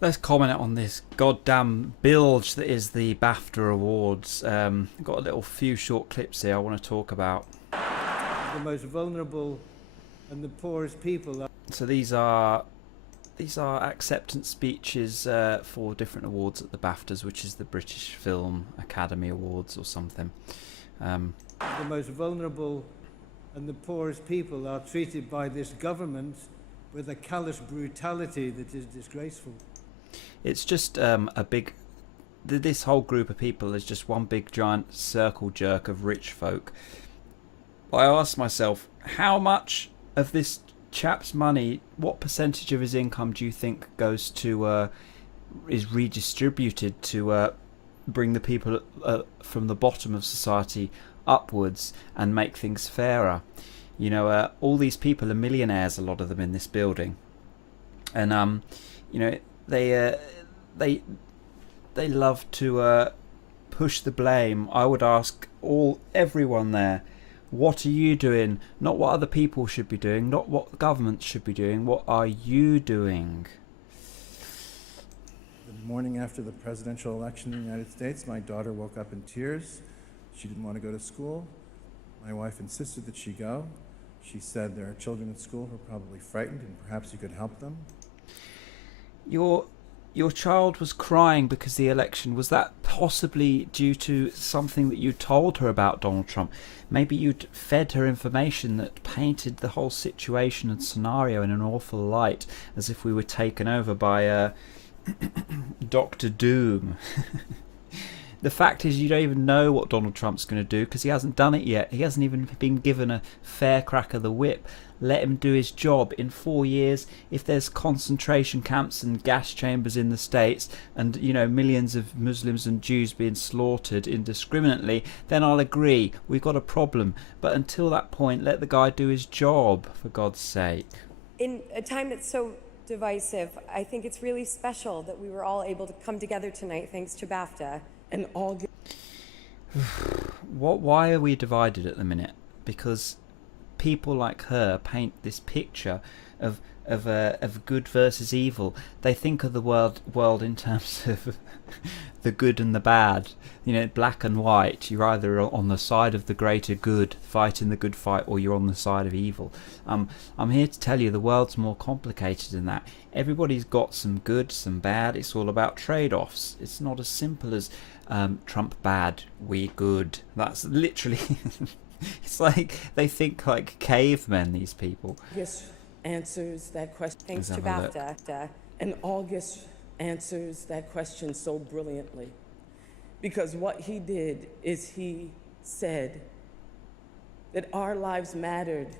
Let's comment on this goddamn bilge that is the BAFTA Awards. I've got a little few short clips here I want to talk about. The most vulnerable and the poorest people are. So these are acceptance speeches for different awards at the BAFTAs, which is the British Film Academy Awards or something. The most vulnerable and the poorest people are treated by this government with a callous brutality that is disgraceful. It's just a big. This whole group of people is just one big giant circle jerk of rich folk. I asked myself, how much of this chap's money, what percentage of his income do you think goes to, is redistributed to bring the people from the bottom of society upwards and make things fairer? You know, all these people are millionaires, a lot of them in this building, and you know, they they love to push the blame. I would ask everyone there, what are you doing? Not what other people should be doing, not what governments should be doing. What are you doing? The morning after the presidential election in the United States, my daughter woke up in tears. She didn't want to go to school. My wife insisted that she go. She said there are children at school who are probably frightened and perhaps you could help them. Your child was crying because the election, was that possibly due to something that you told her about Donald Trump? Maybe you'd fed her information that painted the whole situation and scenario in an awful light, as if we were taken over by Doctor Doom. The fact is, you don't even know what Donald Trump's going to do because he hasn't done it yet. He hasn't even been given a fair crack of the whip. Let him do his job. In 4 years, if there's concentration camps and gas chambers in the States and, you know, millions of Muslims and Jews being slaughtered indiscriminately, then I'll agree, we've got a problem. But until that point, let the guy do his job, for God's sake. In a time that's so divisive, I think it's really special that we were all able to come together tonight thanks to BAFTA. And all Why are we divided at the minute? Because people like her paint this picture of good versus evil. They think of the world in terms of the good and the bad. You know, black and white. You're either on the side of the greater good, fighting the good fight, or you're on the side of evil. I'm here to tell you the world's more complicated than that. Everybody's got some good, some bad. It's all about trade-offs. It's not as simple as Trump bad, we good. That's literally it's like they think like cavemen, these people. August answers that question. thanks to BAFTA. And August answers that question so brilliantly. Because what he did is he said that our lives mattered.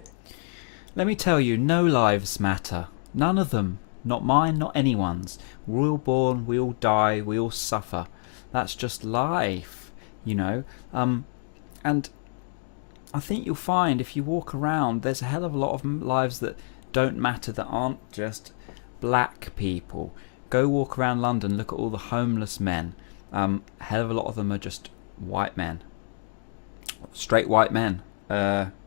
Let me tell you, no lives matter. None of them. Not mine, not anyone's. We're all born, we all die, we all suffer. That's just life, you know. And I think you'll find if you walk around, there's a hell of a lot of lives that don't matter, that aren't just black people. Go walk around London, look at all the homeless men. Hell of a lot of them are just white men. Straight white men.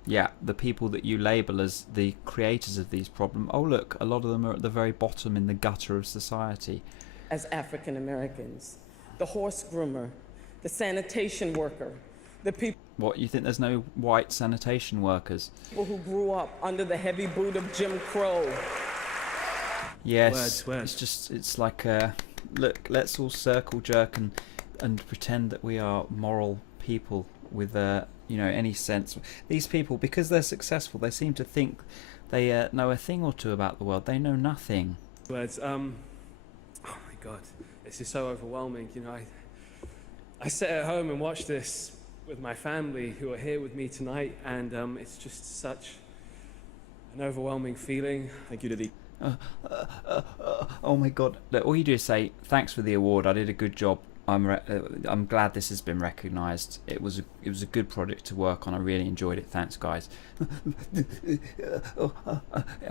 Yeah, the people that you label as the creators of these problems. Oh look, a lot of them are at the very bottom in the gutter of society. As African Americans, the horse groomer, the sanitation worker, the people What, you think there's no white sanitation workers? who grew up under the heavy boot of Jim Crow. Yes, Words. it's like, look, let's all circle jerk and pretend that we are moral people with, you know, any sense. These people, because they're successful, they seem to think they know a thing or two about the world. They know nothing. Words. Oh my God, this is so overwhelming. You know, I sit at home and watch this with my family who are here with me tonight, and it's just such an overwhelming feeling. Thank you to the Oh my God! Look, all you do is say thanks for the award. I did a good job. I'm glad this has been recognised. It was a good project to work on. I really enjoyed it. Thanks, guys. I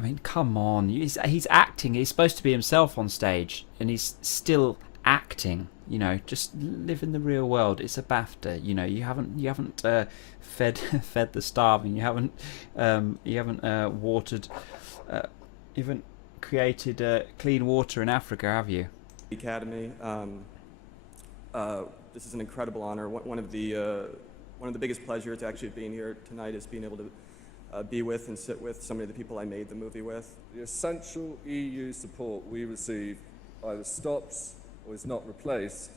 mean, come on. He's acting. He's supposed to be himself on stage, and he's still acting. You know, just live in the real world. It's a BAFTA. You know, you haven't fed the starving. You haven't watered. You haven't created clean water in Africa, have you? Academy. This is an incredible honor. One of the biggest pleasures actually of being here tonight is being able to be with and sit with so many of the people I made the movie with. The essential EU support we receive either stops or is not replaced,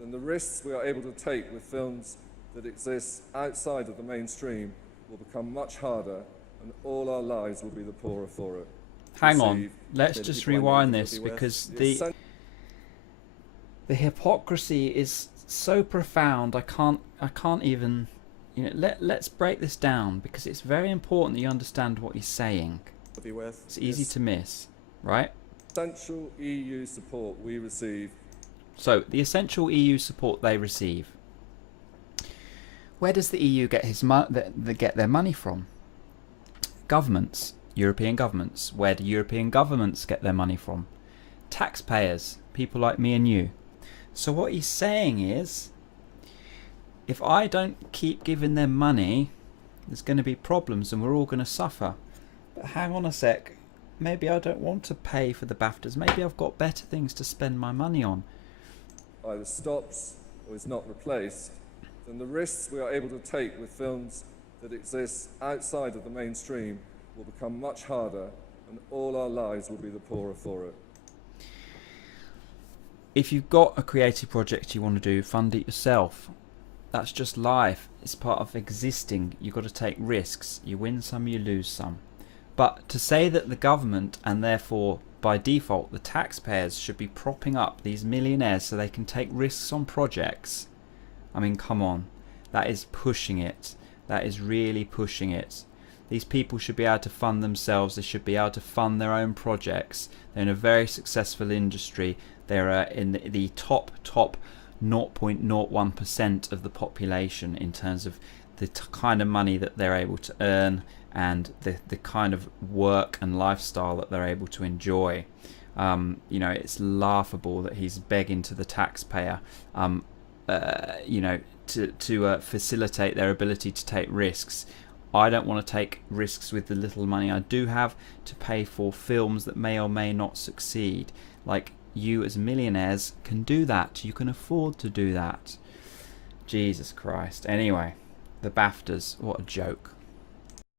then the risks we are able to take with films that exist outside of the mainstream will become much harder, and all our lives will be the poorer for it. Hang on, Receive let's the just people I made rewind the this, movie with. because the the hypocrisy is so profound. I can't even, let's break this down, because it's very important that you understand what he's saying. Movie with. It's easy to miss, right? essential EU support we receive. So the essential EU support they receive. Where does the EU get get their money from? Governments, European governments. Where do European governments get their money from? Taxpayers, people like me and you. So what he's saying is, if I don't keep giving them money, there's going to be problems and we're all going to suffer. But hang on a sec, maybe I don't want to pay for the BAFTAs. Maybe I've got better things to spend my money on. Either stops or is not replaced, then the risks we are able to take with films that exist outside of the mainstream will become much harder, and all our lives will be the poorer for it. If you've got a creative project you want to do, fund it yourself. That's just life. It's part of existing. You've got to take risks. You win some, you lose some. But to say that the government, and therefore by default the taxpayers, should be propping up these millionaires so they can take risks on projects, I mean, come on. That is pushing it. That is really pushing it. These people should be able to fund themselves. They should be able to fund their own projects. They're in a very successful industry. They're in the top 0.01% of the population in terms of the kind of money that they're able to earn and the kind of work and lifestyle that they're able to enjoy. It's laughable that he's begging to the taxpayer, to facilitate their ability to take risks. I don't want to take risks with the little money I do have to pay for films that may or may not succeed. Like, you as millionaires can do that. You can afford to do that. Jesus Christ. Anyway, the BAFTAs, what a joke.